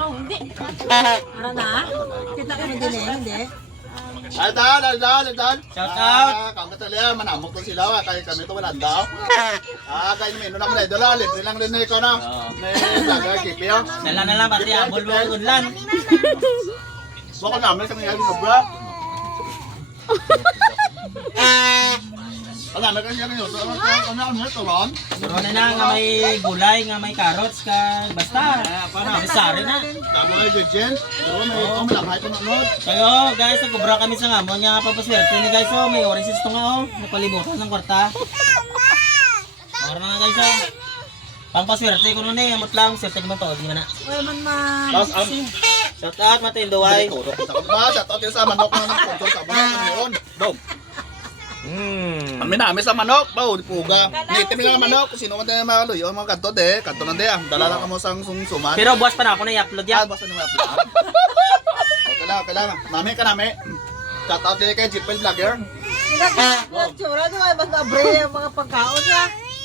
Hindi. Para na? Kita ka din eh, hindi. Aldal. Shout out. Kami talaga, manamok to sila. Kaya kami to wala daw. Kaya namin, nung na idol, libre lang rin na ikaw na. May laga, kipi oh. Dala na lang, pati abol mo ang unlan. Baka namin kami yung sobra. Ano namin kasi yan yun. Ano ito, Ron? Meron na nga may gulay, nga may carrots, ka basta. May sari na. Tama kayo, Jen. Pero may ito, malakay ko na nun. Kayo guys, nagkubra kami sa ngamon nga papaswerte ni guys. Oh, may oranges ito nga oh. Napalibutan ng kwarta. Ora na nga guys oh. Pangpaswerte ko nun eh. Amot lang, swerte ko man to. Di na na. Uy, man. Tapos, Shout out, Matinduay. shout out yun sa manok na nagpunto sa manok ngayon. Dog. Kami namin sa manok, bao, di puga. Nitim lang ang manok, kung sino ka tayo makaluyo, mga kanto de, kanto na de ah. Dala lang ka mo sang sungsuman. Pero buwas pa na ako na i-upload yan. Basta nyo ma-upload. Okay lang. Mami ka namin. Shout out din kay Jeepel Vlogger. Tsura nyo ay mas abre ang mga pagkaon niya.